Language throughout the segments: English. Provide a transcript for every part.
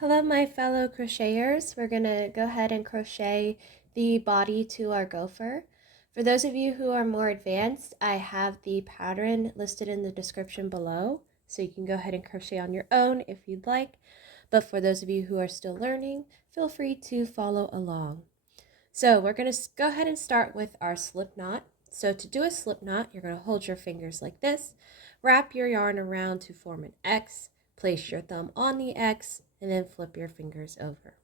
Hello my fellow crocheters. We're going to go ahead and crochet the body to our gopher. For those of you who are more advanced, I have the pattern listed in the description below, so you can go ahead and crochet on your own if you'd like. But for those of you who are still learning, feel free to follow along. So we're going to go ahead and start with our slip knot. So to do a slip knot, you're going to hold your fingers like this, wrap your yarn around to form an X, place your thumb on the X, and then flip your fingers over.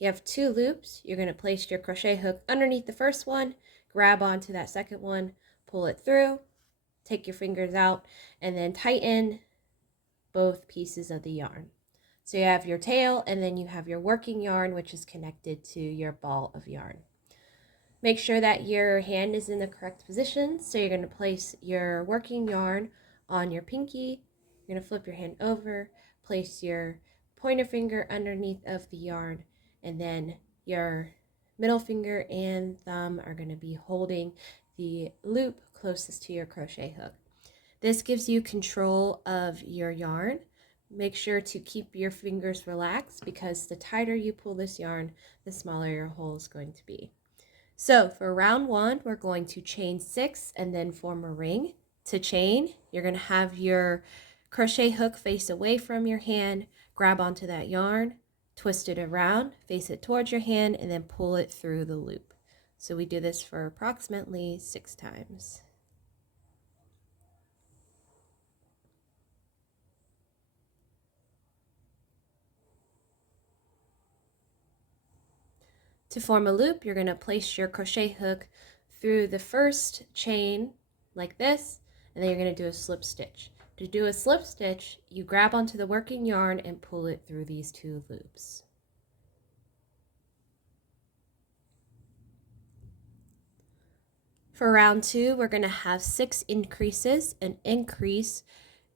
You have two loops. You're going to place your crochet hook underneath the first one, grab onto that second one, pull it through, take your fingers out, and then tighten both pieces of the yarn. So you have your tail, and then you have your working yarn, which is connected to your ball of yarn. Make sure that your hand is in the correct position. So you're going to place your working yarn on your pinky. You're going to flip your hand over, place your pointer finger underneath of the yarn, and then your middle finger and thumb are going to be holding the loop closest to your crochet hook. This gives you control of your yarn. Make sure to keep your fingers relaxed because the tighter you pull this yarn, the smaller your hole is going to be. So for round one, we're going to chain 6 and then form a ring. To chain, you're going to have your crochet hook face away from your hand, grab onto that yarn, twist it around, face it towards your hand, and then pull it through the loop. So we do this for approximately 6 times. To form a loop, you're going to place your crochet hook through the first chain like this, and then you're going to do a slip stitch. To do a slip stitch, you grab onto the working yarn and pull it through these 2 loops. For round 2, we're going to have 6 increases. An increase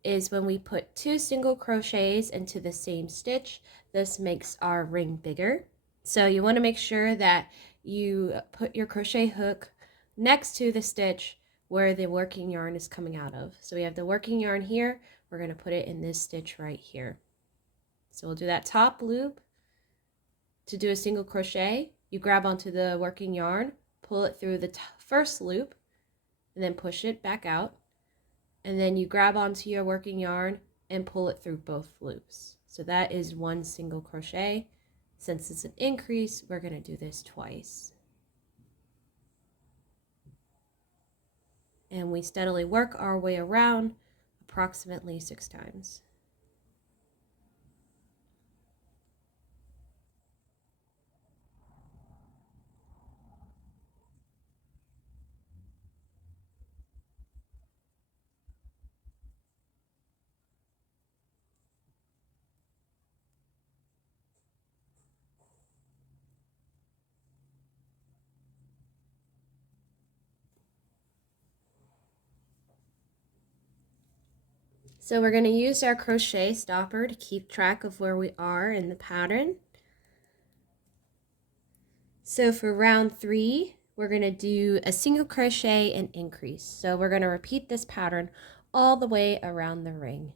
is when we put 2 single crochets into the same stitch. This makes our ring bigger. So you want to make sure that you put your crochet hook next to the stitch where the working yarn is coming out of. So we have the working yarn here. We're going to put it in this stitch right here. So we'll do that top loop. To do a single crochet, you grab onto the working yarn, pull it through the first loop, and then push it back out. And then you grab onto your working yarn and pull it through both loops. So that is 1 single crochet. Since it's an increase, we're going to do this twice. And we steadily work our way around approximately 6 times. So we're going to use our crochet stopper to keep track of where we are in the pattern. So for round 3, we're going to do a single crochet and increase. So we're going to repeat this pattern all the way around the ring.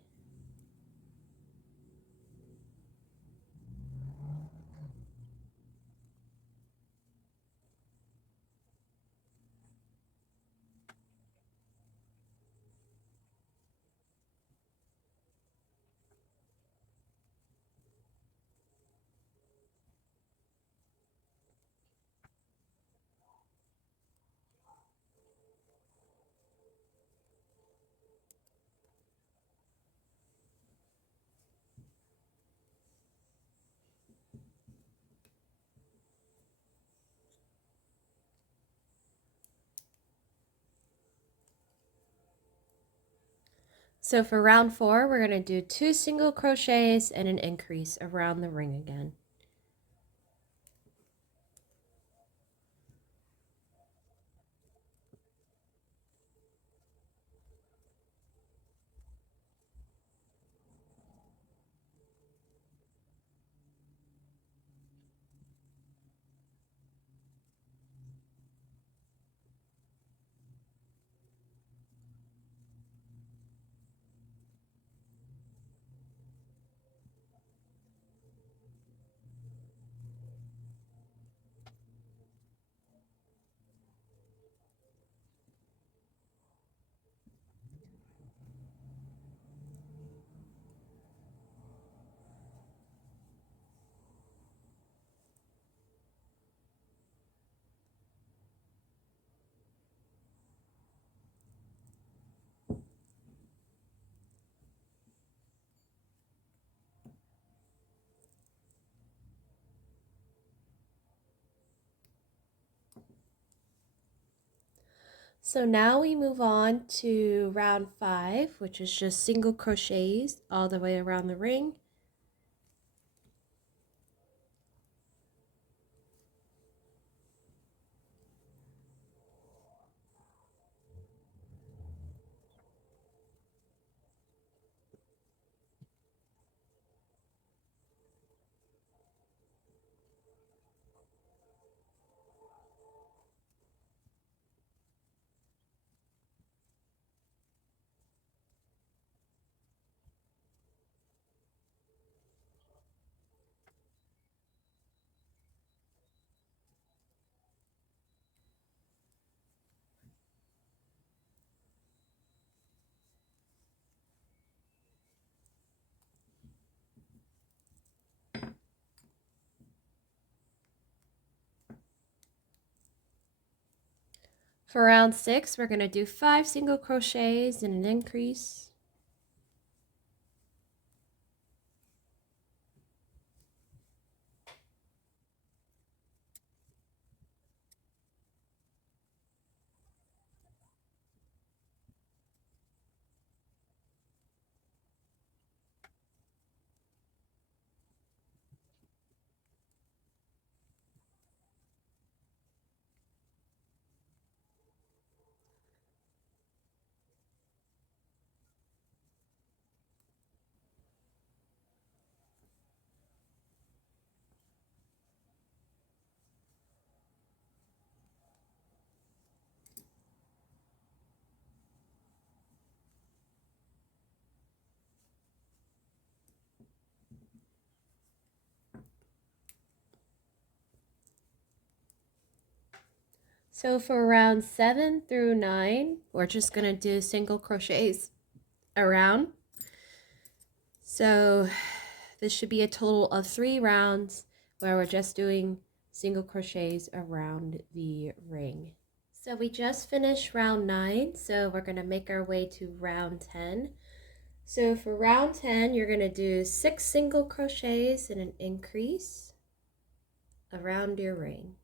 So for round 4, we're going to do 2 single crochets and an increase around the ring again. So now we move on to round 5, which is just single crochets all the way around the ring. For round 6, we're going to do 5 single crochets and an increase. So for round 7 through 9, we're just going to do single crochets around. So this should be a total of 3 rounds where we're just doing single crochets around the ring. So we just finished round 9, so we're going to make our way to round 10. So for round 10, you're going to do 6 single crochets and an increase around your ring.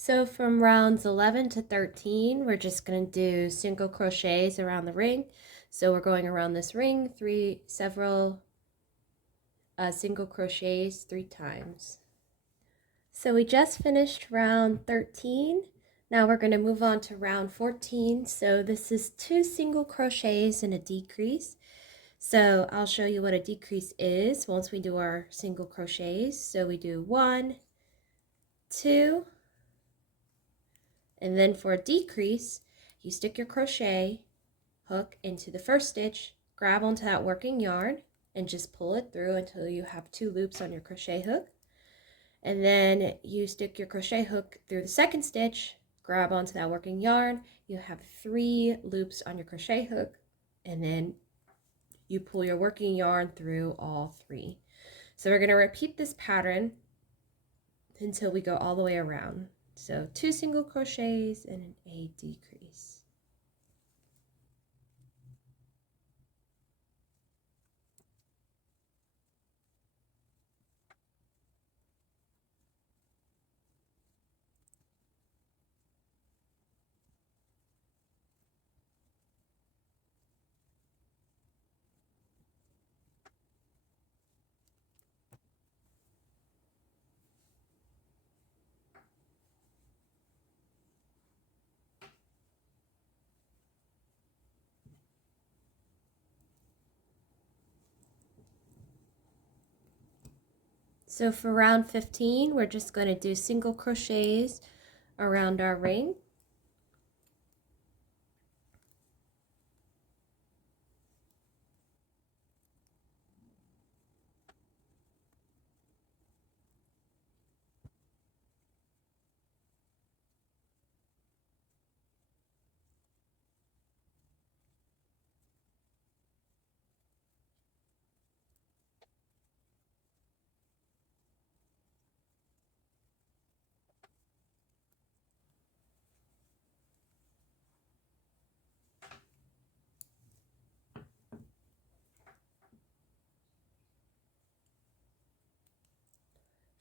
So from rounds 11 to 13, we're just going to do single crochets around the ring. So we're going around this ring several single crochets 3 times. So we just finished round 13. Now we're going to move on to round 14. So this is 2 single crochets and a decrease. So I'll show you what a decrease is once we do our single crochets. So we do 1, 2, and then for a decrease, you stick your crochet hook into the first stitch, grab onto that working yarn, and just pull it through until you have 2 loops on your crochet hook. And then you stick your crochet hook through the second stitch, grab onto that working yarn, you have 3 loops on your crochet hook, and then you pull your working yarn through all 3. So we're going to repeat this pattern until we go all the way around. So 2 single crochets and a decrease. So for round 15, we're just going to do single crochets around our ring.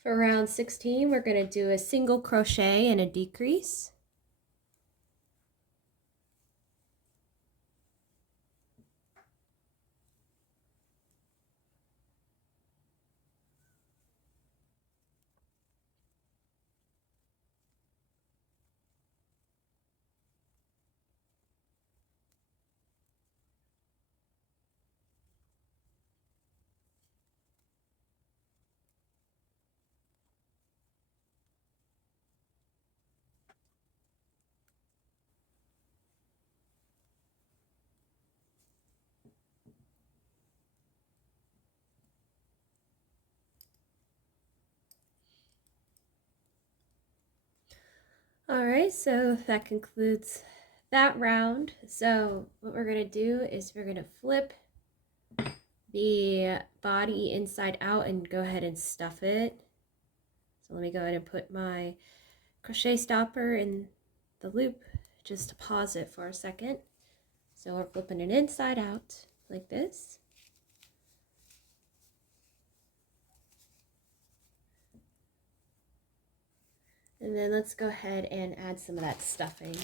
For round 16, we're going to do a single crochet and a decrease. All right, so that concludes that round. So what we're going to do is we're going to flip the body inside out and go ahead and stuff it. So let me go ahead and put my crochet stopper in the loop just to pause it for a second. So we're flipping it inside out like this. And then let's go ahead and add some of that stuffing.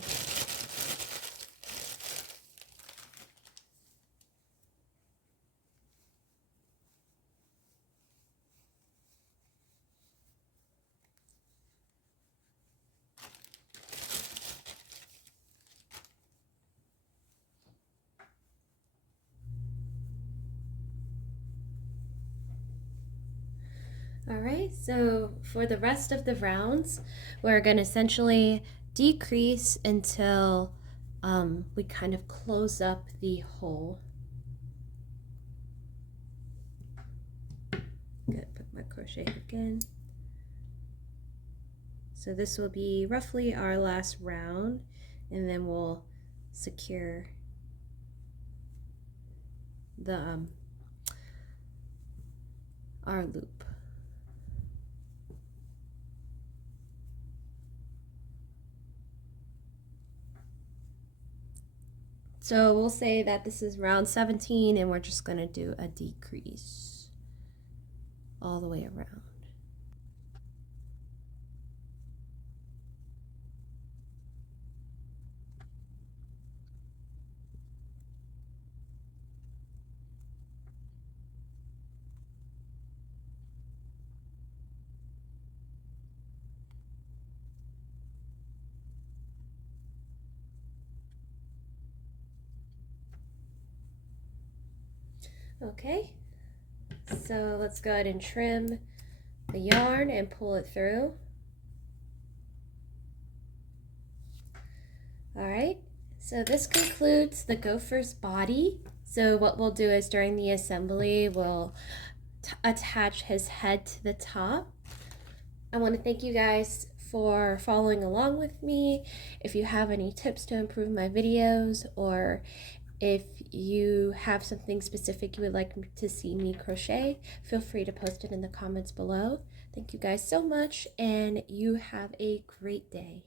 All right, so for the rest of the rounds, we're going to essentially decrease until we kind of close up the hole. Good, put my crochet hook in. So this will be roughly our last round, and then we'll secure the our loop. So we'll say that this is round 17 and we're just going to do a decrease all the way around. Okay, so let's go ahead and trim the yarn and pull it through. All right, so this concludes the gopher's body. So what we'll do is during the assembly, we'll attach his head to the top. I want to thank you guys for following along with me. If you have any tips to improve my videos, or if you have something specific you would like to see me crochet, feel free to post it in the comments below. Thank you guys so much, and you have a great day.